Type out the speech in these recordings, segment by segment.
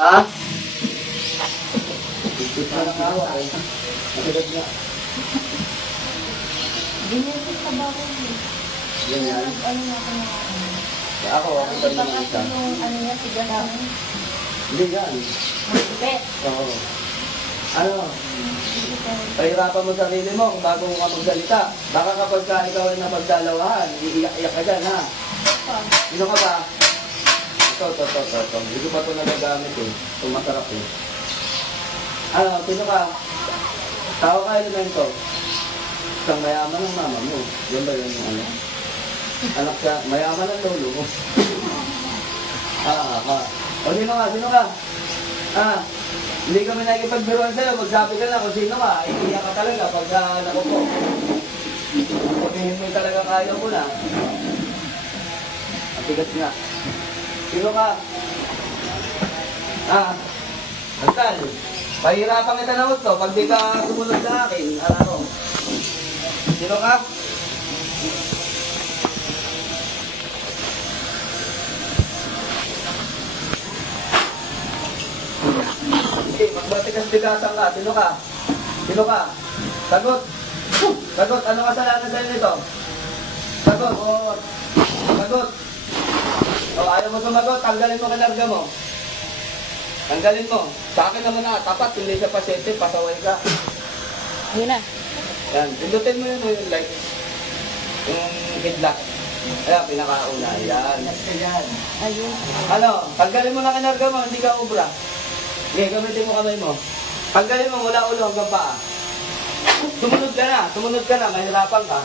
Ha? Bigtit na lang ako eh. Matigas na. Ganyan din sa bahay mo. Ganyan. Ano nga ako na Ako pa Diba naman kasi isa. yung ano niya, tigas namin. Hindi yan. Bet. Oo. Ano? Pahirapan mo sarili mo kung bago ka magsalita. Baka kapag ka ikaw ay napagdalawahan, iiyak-iyak ka dyan, ha? Sino ka ba? Ito. Hindi ko pa ito nagagamit eh. Ito masarap eh. Ano, sino ka? Tao ka, elemento. Isang mayaman ng mama mo. Yan ba yung ano? Anak siya, mayaman ng lolo mo. O sino ka? Sino ka? Hindi kami nakikipagbiruan sa'yo. Magsabi ka na kung sino ka. Iiyak ka talaga pagka nakupo. Sabihin mo talaga kaya mo na. Ang tigas nga. Sino ka? Antal. Pahirapan kita na gusto. Pag di ka sumunod sa akin, ano? Sino ka? Sige, magbatigas-tigasan ka. Sino ka? Sino ka? Sagot. Sagot. Ano kasalanan sa'yo nito? Sagot. Sagot. O, ayaw mo sumagot. Tanggalin mo kinarga mo. Tanggalin mo. Sa akin naman na, tapat. Hindi siya pasyente. Pasaway ka. Yun na. Yan. Pindutin mo yun yung light. Yung headlock. Ayan, pinakauna. Yan. Ayun. Ano? Tanggalin mo na kinarga mo. Hindi ka ubra. Sige, gamitin mo kamay mo. Tanggalin mo mula ulo hanggang paa. Sumunod ka na. Sumunod ka na. Mahirapan ka.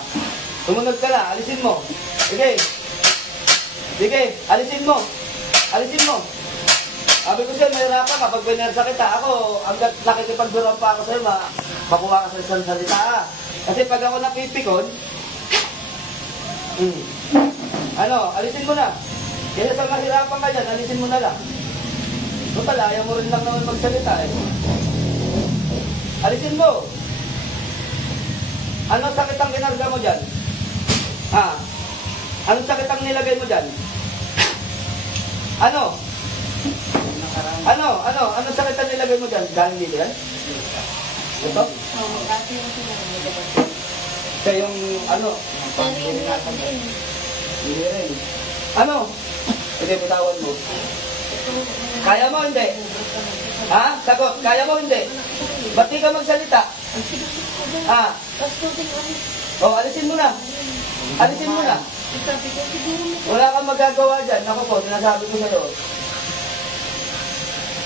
Sumunod ka na. Alisin mo. Sige. Sige. Alisin mo. Alisin mo. Sabi ko sa'yo, mahirapan ka. Pag pinersa kita, ako, hanggat nakikipagduran pa ako sa'yo, makuha ka sa isang salita. Kasi pag ako napipikon, ano, alisin mo na. Kaya sa mahirapan ka dyan, alisin mo na lang. Total, ayaw mo rin lang naman magsalita eh. Alisin mo. Ano sakit ang kinarga mo dyan? Anong sakit ang nilagay mo dyan? Ano? Anong sakit ang nilagay mo dyan? Galing dito yan? Ito? Oo, dati yung sinanay. Kaya yung ano? Hindi rin. Ano? Sige, bitawan mo. Kaya mo hindi? Ha? Sagot. Kaya mo hindi? Ba't di ka magsalita? Alisin mo na. Alisin mo na. Wala kang magagawa dyan. Ako po, sinasabi ko sa'yo.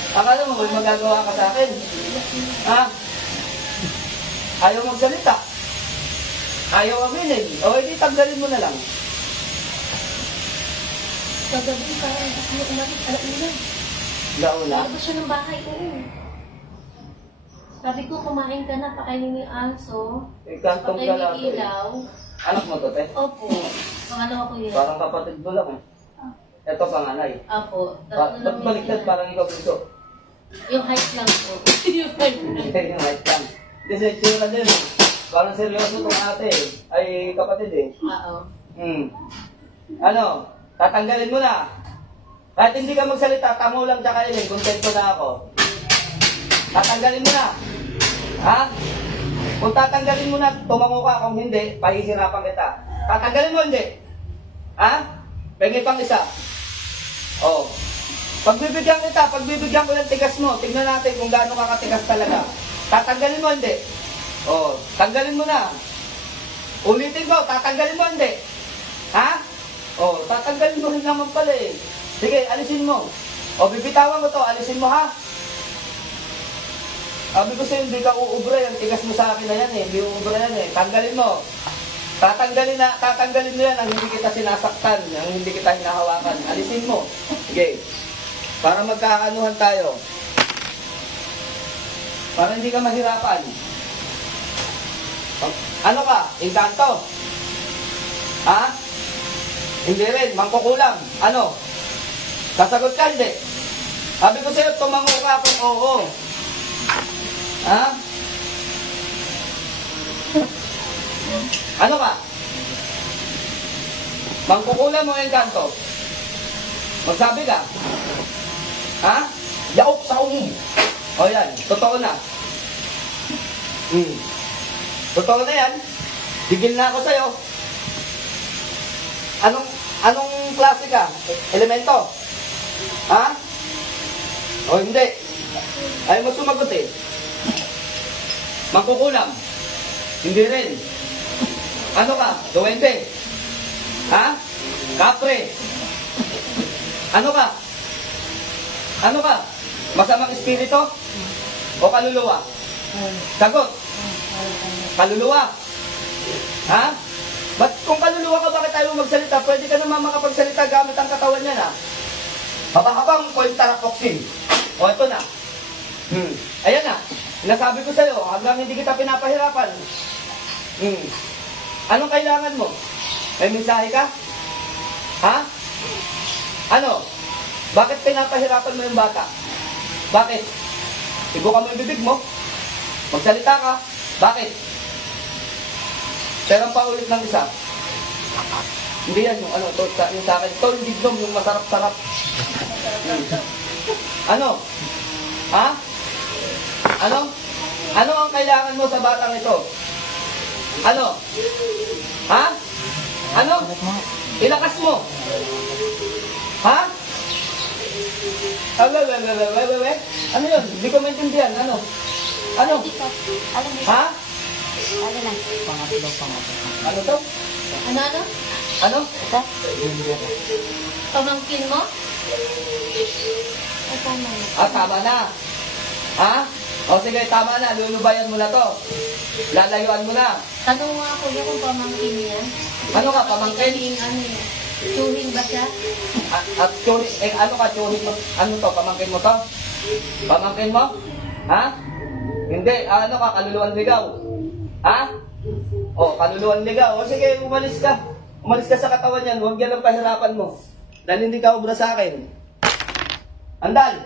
Akala mo, may magagawa ka sa akin? Ayaw magsalita. Ayaw aminin. O, hindi tanggalin mo na lang. Kagabi, parang gusto niya umalis. Alauna. Launa? Labas siya ng bahay. Oo. Sabi ko, kumain ka na. Pakainin mo yung aso. Kantong ka Pakainin lang. yung ilaw. Anak mo to, te? Opo. Pangalawa ko yun. Parang kapatid mo lang eh. Ito panganay. Opo. Ba't baliktad parang ikaw gusto? Yung height lang po. Yung height lang. Hindi, yung height lang. Hindi, sa itsura din. Parang seryoso itong ate eh. Ay kapatid eh. Oo. Ano? Tatanggalin mo na. Kahit hindi ka magsalita, tamo lang siya kailin. Kontento na ako. Tatanggalin mo na. Ha? Kung tatanggalin mo na, tumango ka. Kung hindi, pahihirapan kita. Tatanggalin mo hindi. Ha? Pengi pang isa. Oh. Pagbibigyan ko ng tigas mo. Tignan natin kung gaano ka katigas talaga. Tatanggalin mo hindi. Oh, tanggalin mo na. Ulitin ko, tatanggalin mo hindi. Ha? Oh, tatanggalin mo rin naman pala eh. Sige, alisin mo. O, bibitawan ko to, alisin mo ha. Sabi ko sa'yo, hindi ka uubra yan. Tigas mo sa akin na yan eh. Hindi uubra yan eh. Tanggalin mo. Tatanggalin mo yan ang hindi kita sinasaktan, ang hindi kita hinahawakan. Alisin mo. Sige. Para magkakaanuhan tayo. Para hindi ka mahirapan. Ano ka? Engkanto? Ha? Hindi rin. Mangkukulam. Ano? Sasagot ka, hindi. Sabi ko sa'yo, tumango ka kung oo. Ha? Ano ka? Mangkukulam mo engkanto? Magsabi ka? Ha? Yaok sa umi. O yan, totoo na. Totoo na yan. Bigil na ako sa'yo. Anong klase ka? Elemento? Ha? O hindi. Ayaw mo sumagot eh. Magkukulam. Hindi rin. Ano ka? Duwende. Ha? Kapre. Ano ka? Ano ka? Masamang espiritu? O kaluluwa? Sagot. Kaluluwa. Ha? Ba't kung kaluluwa ka, bakit tayo magsalita? Pwede ka naman makapagsalita gamit ang katawan niya na. Habang-habang point tarapoksin. O ito na. Ayan na. Nasabi ko sa'yo, hanggang hindi kita pinapahirapan. Anong kailangan mo? May mensahe ka? Ha? Ano? Bakit pinapahirapan mo yung bata? Bakit? Ibuka mo yung bibig mo. Magsalita ka. Bakit? Pero paulit ng isa. Hindi yan yung ano, yung sa akin. Ito yung dignom, yung masarap-sarap. Ano? Ha? Ano? Ano ang kailangan mo sa batang ito? Ano? Ha? Ano? Ilakas mo. Ha? Ano yun? Hindi ko maintindihan. Ano? Ano? Ha? Ano to? Ano? Ano? Pamangkin mo? Tama na. Ha? O sige, tama na. Lulubayan mo na to. Lalayuan mo na. Tanong nga ako niya kung pamangkin niya. Ano ka, pamangkin? Tsuhin ba siya? At churi, ano ka, churi mo? Ano to, pamangkin mo to? Pamangkin mo? Ha? Hindi, ano ka, kaluluwan ligaw? Ha? O, kaluluwan ligaw. O sige, umalis ka. Umalis ka sa katawan yan. Huwag yan ang pahirapan mo. Dahil hindi ka obra sa akin. Andal!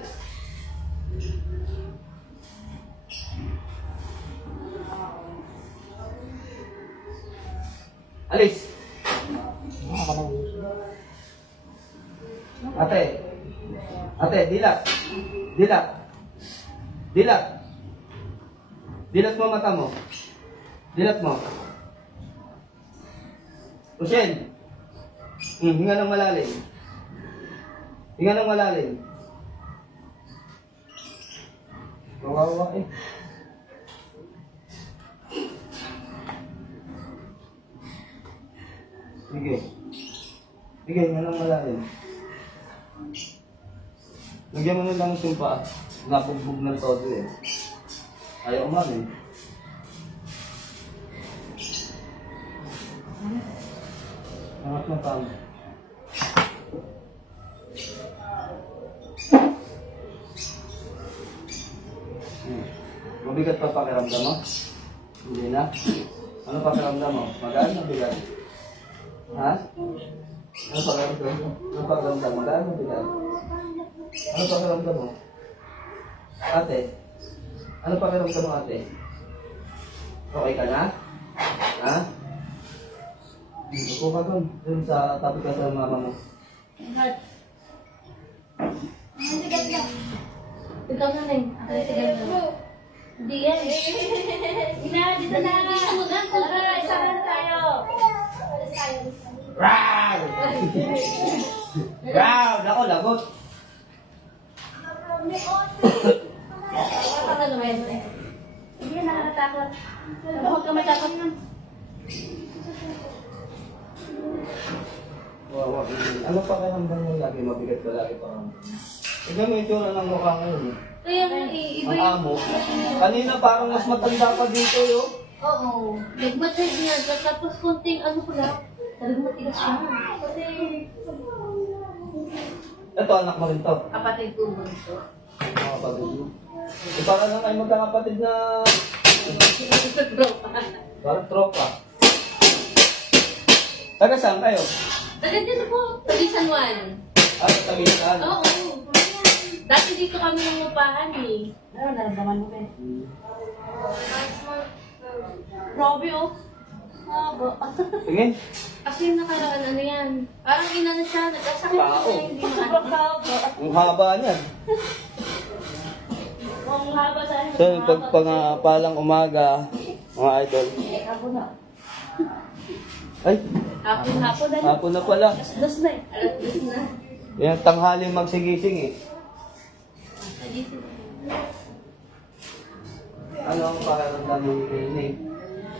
Alis! Ate, dilat. Dilat mo mata mo. Dilat mo. Ushen. Hinga ng malalim. Hinga ng malalim. Kawawa eh. Sige. Sige, hinga ng malalim. Lagyan mo na lang yung paa. Napugbog ng todo eh. Ayaw umamin. Angat ng paa mo. Mabigat pa pakiramdam mo? Hindi na? Ano pakiramdam mo? Magaan o bigat? Ha? Ano pakiramdam mo? Ano pakiramdam mo? Magaan o bigat? Ano pakiramdam mo? Ate? Ano pakiramdam mo, ate? Okay ka na? Ha? Upo ka doon. Doon sa tabi ka sa mama mo. Ikaw na rin. Hindi yan. Dito na. Dito mo na. Isa na tayo. Rawr! Rawr! Ako, lagot. Ano naman? Hindi na nakatakot. Huwag ka matakot nun. Wow. Ano pakiramdam mo lagi? Mabigat ba lagi pa? Tignan mo yung tsura ng mukha ngayon. Kaya nga, iba Ang yung... amo. Kanina parang mas matanda pa dito, yo. Oo. Nagmatay niya. Tapos konting ano ko lang. Talagang matigas siya. Kasi... Ito, anak mo rin to. Kapatid ko mo ito. Mga pagod mo. Para lang kayo magkakapatid na... Parang tropa. Taga saan kayo? Taga dito po. Taga San Juan. Tagisan. Oo. Dati dito kami nangupahan eh. Ano, naramdaman mo ba eh? Grabe oh. Haba. Tingin. Kasi yung nakaraan, ano yan? Parang ina na siya. Nagkasakit Tao. na hindi na. Ang haba niyan. haba sa ano. So, pagpangapalang umaga, mga idol. Hapon na. Ay, Hapon na. hapon na pala. Alas na eh. Alas 10 na. Yan, tanghali magsigising eh. Ano ang pakiramdam ng clinic?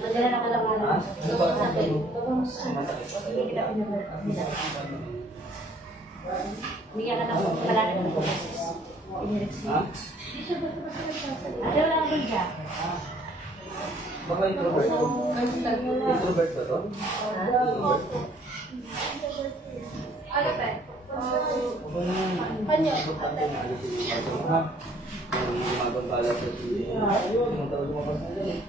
Madala na ka lang ano. Ha? Ano ba? Hindi ka na palala ka na. Ha? Ano lang ba dyan? Baka introvert ko. Introvert ba to? Introvert? Ano pa? Panyo. Ha? Gumagong pala sa sinunod lumapas na yun.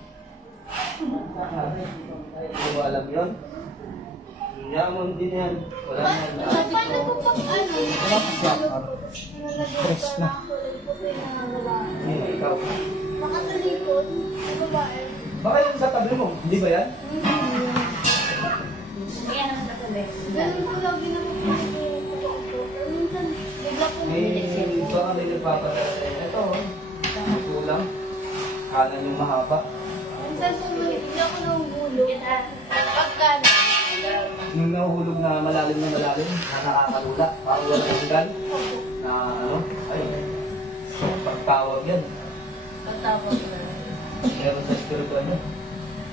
Hindi mo alam yun? Yamon din yan. Wala na. Paano po pag ano? Stress na. Ikaw. Makatalikod, babae. Baka yung sa tabi mo, hindi ba yan? Hindi ka naman ako eh. Ganun po lagi naman po. Minsan, bigla po. Baka may nagpapadala. Ito, kulang. Kanan yung mahaba. Minsan po, bigla ko nahuhulog. Pagka Yung nahuhulog na malalim, na nakakalula. Parang wala ng gun. Na ano, ay, pagtawag yan. Pagtapos na. Pero sa spiritual niya.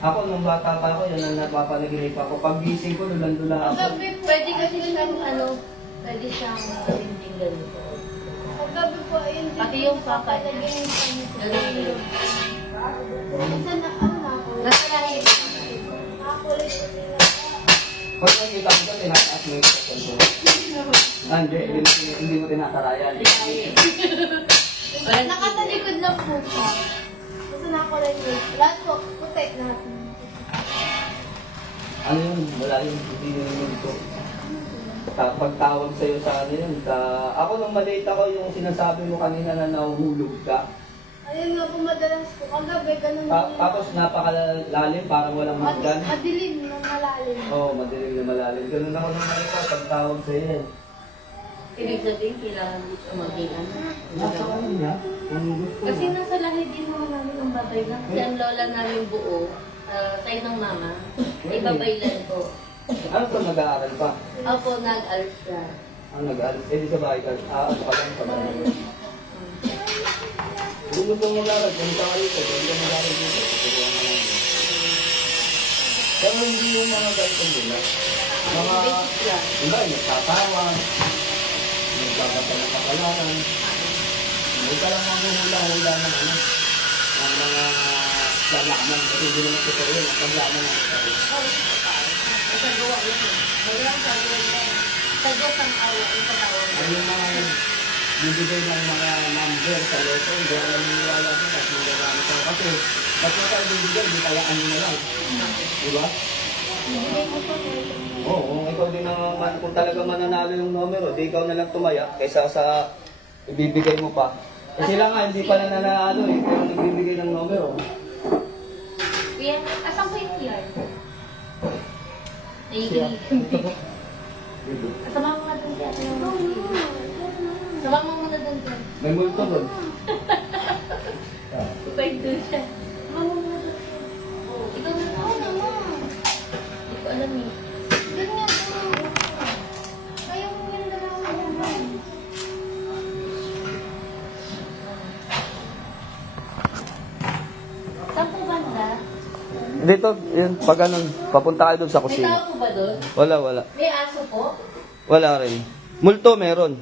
Ako, nung bata pa ako, yan ang napapanaginip ako. Pag gising ko, lulandula ako. Paggabi po, Pwede kasi siyang ano, pwede siyang tinding ganito. paggabi po, ayun din Pati po, yung papa niya. naging ano po. Ganito. Minsan na ano na ako. Nasa langit. Nakakulay po nila. Pag nakita ko ka, tinataas mo yung kapatid mo. Hindi mo tinatarayan. Nakatalikod lang po siya. Kasi nakakulay po. Lahat po, puti lahat. Ano yun? Wala yung hindi nyo ko. Pagtawag sa'yo sa ano yun. Ako nung maliit ako, yung sinasabi mo kanina na nahuhulog ka. Ayun nga po, madalas po. Kagabi, ganun din. Tapos napakalalim, parang walang hagdan. Madilim na malalim. Oo, madilim na malalim. Ganun ako nung maliit ako, pagtawag sa'yo yan. Ibig sabihin, kailangan dito maging ano. Nasa kanya, kung gusto Kasi mo. nasa lahi din naman namin ang babay na. Kasi ang lola namin buo, tayo ng mama, ibabaylan ko. Ano to, nag-aaral pa? Opo, nag-alis siya. Ang nag-aaral, eh di sa bahay ka. Ano ka lang sa bahay. Kung gusto mo mag-aaral, kung ka kayo ka, kung ka mag-aaral dito, tuturuan ka lang yun. Pero hindi yung mga ganito nila. Mga, Basic lang. iba, nagtatawa, nagbabasa ng kapalaran. Huwag ka lang mahuhula-hula ng ano, ng mga lalaman. Kasi hindi naman ito yun, ang paglaman ng ito. Nagagawa yun. Magalang sabi yun. Sagot ang awa, ang pag-awa. Ay, yung mga bibigay ng mga number sa loto, hindi ako naniniwala din at magagamit ako. Kasi, ba't mo tayo bibigay, di kaya ano na lang. Di ba? Oo, kung ikaw din naman, kung talaga mananalo yung numero, di ikaw na lang tumaya kaysa sa ibibigay mo pa. Eh sila nga, hindi pa na nanalo eh, pero nagbibigay ng numero. Kuya, asan po yung yard? Siya. Asama mo na dun kaya. Asama mo muna dun kaya. May multo doon. Ipag dun siya. Asama mo muna dun. Ikaw na ako naman. Hindi ko alam eh. Ganyan po. Kayong yung dalawa naman. Saan po banda? Dito, yun, pag ganun, papunta ka doon sa May kusina. tao po ba doon? Wala. May aso po? Wala rin. Multo meron.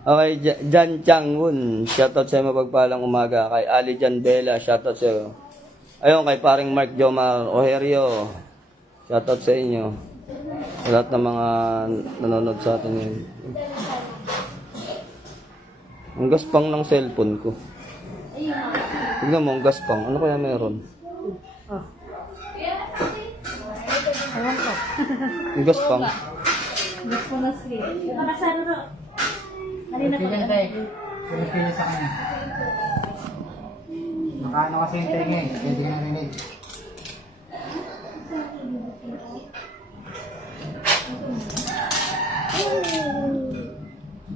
Okay, Jan Changwon, shoutout sa mapagpalang umaga. Kay Ali Jan Bella, shoutout sa iyo. Ayun, kay paring Mark Jomar Oherio, shoutout sa inyo. Sa lahat ng mga nanonood sa atin ngayon. Ang gaspang ng cellphone ko. Tignan mo, ang gaspang. Ano kaya meron? Ewan ko. Ang gaspang. Mas mo na sweet. Ito na sana ro. Kanina pa. Pilipilis sa kanya. Makaano kasi yung tenga eh. Hindi ka narinig.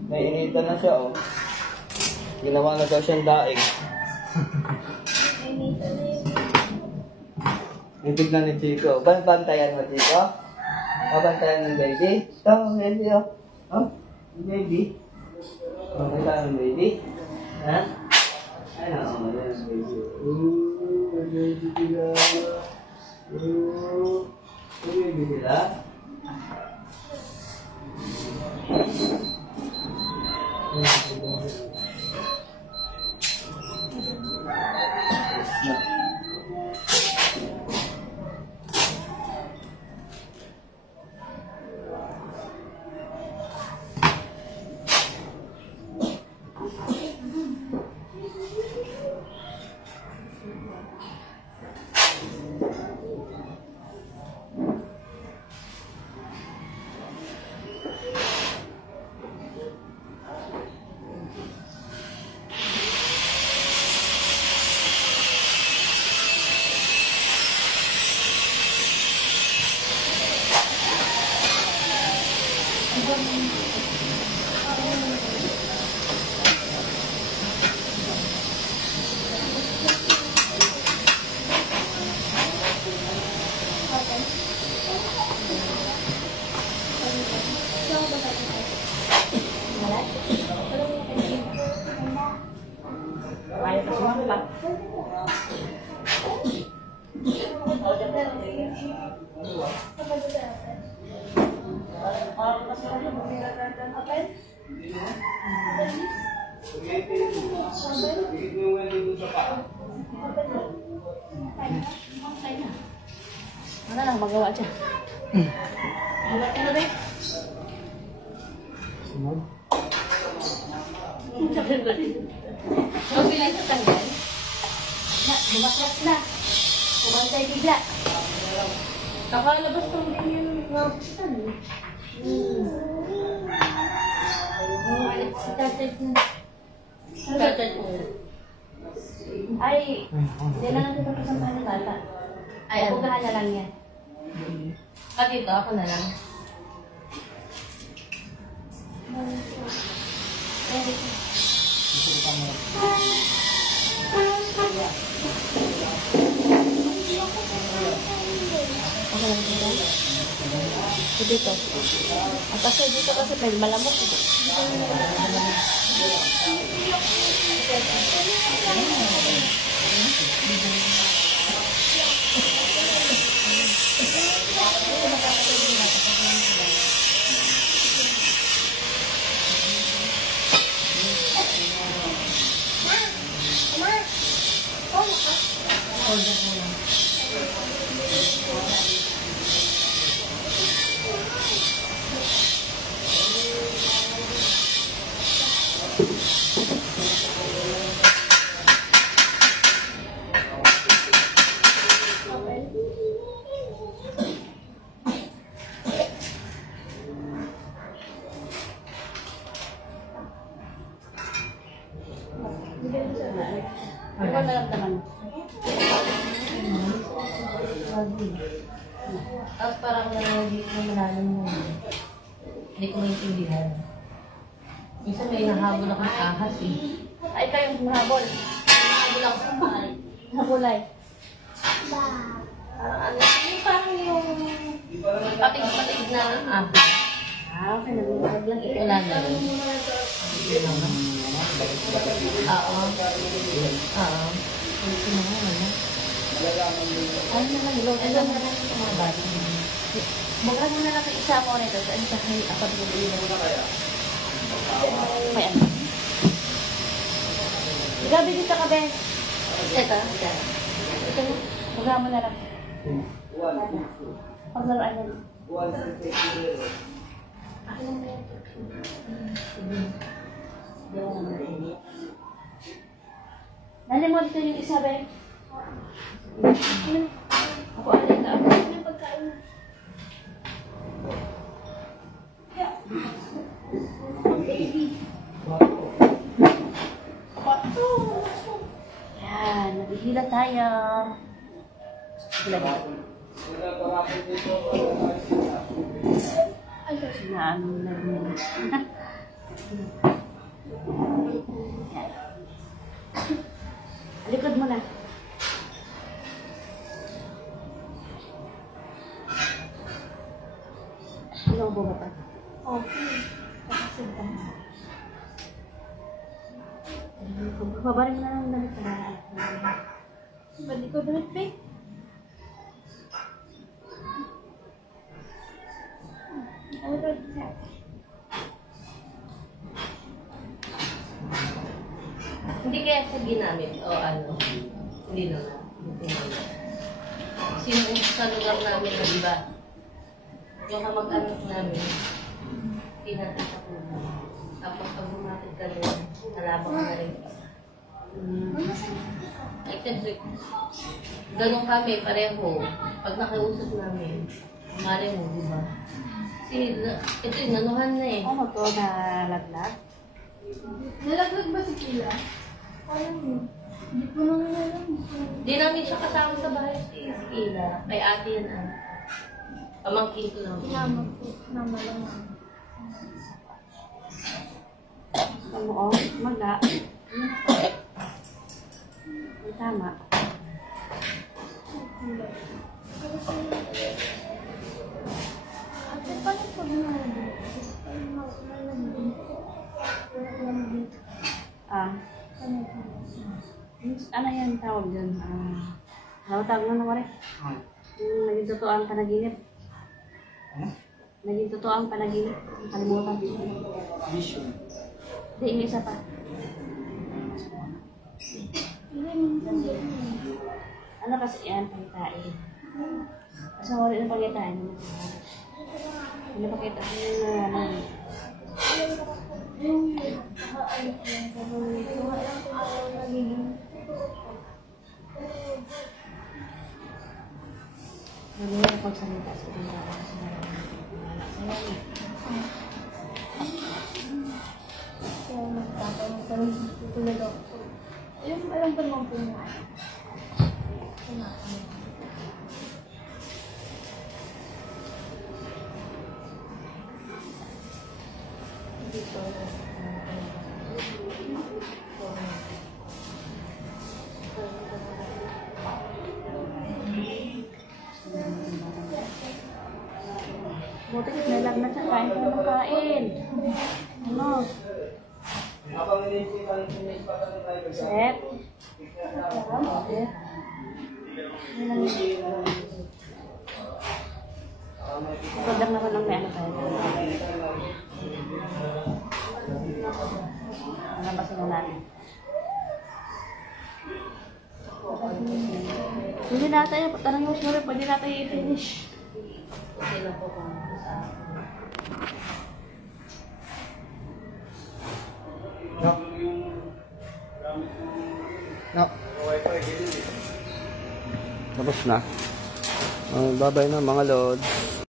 Nainitan na siya, oh. Ginawa na daw siyang daing. Itignan ni Chico. Bantayan mo, Chico? Bantayan ng baby? Ito, baby, oh. Oh, baby. Bantayan ng baby? Ha? Ano, yan, baby. Baby sila. Baby sila. Ano lang magawa dyan? Ano ba? Sunod. Ang bilang sa tanggal. Na, bumaklas na. Kumantay bigla. Nakalabas tong din yung mga pisan. Started na. Started na. Ay, hindi na natin pagkasampahan ng bata. Ay, pugahan na lang yan. At dito, ako na lang. Okay lang dito. Dito. Kasi dito kasi may malamok. Ano ba naramdaman mo? Tapos parang hindi ko malalim mo. Hindi ko maintindihan. Minsan may nahabol ako sa ahas eh. Ay, kayong humahabol. Nahabol ako sa bahay. Nabulay. Parang yung patig-patig na ahas. Okay, nagulag lang ito lang. Oo. Oo. Ano naman, ilong na lang sa mga bata. Magkano mo na lang ang isa mo rito. Saan sa kayo apat mo ilong na kaya? May ano. Gabi dito ka, Ben. Ito. Ito mo. Magkano mo na lang. Paglaruan yan. Ako lang ba yan? Nali mo dito yung isa, Ben. Ako alin na ako. Ano yung pagkain? Yan, nabihila tayo. Sinaano na rin. Yan. Likod mo na. Ikaw ba pa? Okay. Kapasig ka. Babarin mo na lang damit na. Balik ko damit, babe. Ano ba siya? Hindi kaya siya ginamit o ano? Hindi naman. Hindi naman. Sino sa lugar namin na iba? Yung kamag-anak namin, hindi natin sa puno. Tapos pag bumakit ka rin, nalabang ka na rin. Ay, kasi, ganun kami, pareho. Pag nakiusap namin, mali mo, di ba? Kasi, ito yung nanuhan na eh. Ano to, nalaglag? Nalaglag ba si Kila? Alam mo. Hindi ko naman alam. Di namin siya kasama sa bahay si Kila. Kay ate yan ah. Pamangkin ko lang. Naman po. Naman lang. Ano o? Maga. Tama. Ate, paano pag nalaglag? Ano yan tawag dyan? Tawag na naman rin. Naging totoo ang panaginip. Ano? Naging totoo ang panaginip. Kalimutan. Vision. Hindi, yung isa pa. Ano kasi yan? Pagitain. Kasi wala na pagitain. Hindi pagitain na ano. Hindi na pagsalita sa mga anak sa'yo. Kaya magtatanong tulad ako. Yung alam ba naman po niya? Buti nalag na siya. Kain ka naman kain. Ano? Set. Pagdang naman lang may ano tayo. Nalabasin na natin. Hindi natin, parang yung sure, pwede natin i-finish. Okay lang po kung sa No. Tapos na. Bye-bye na mga lods.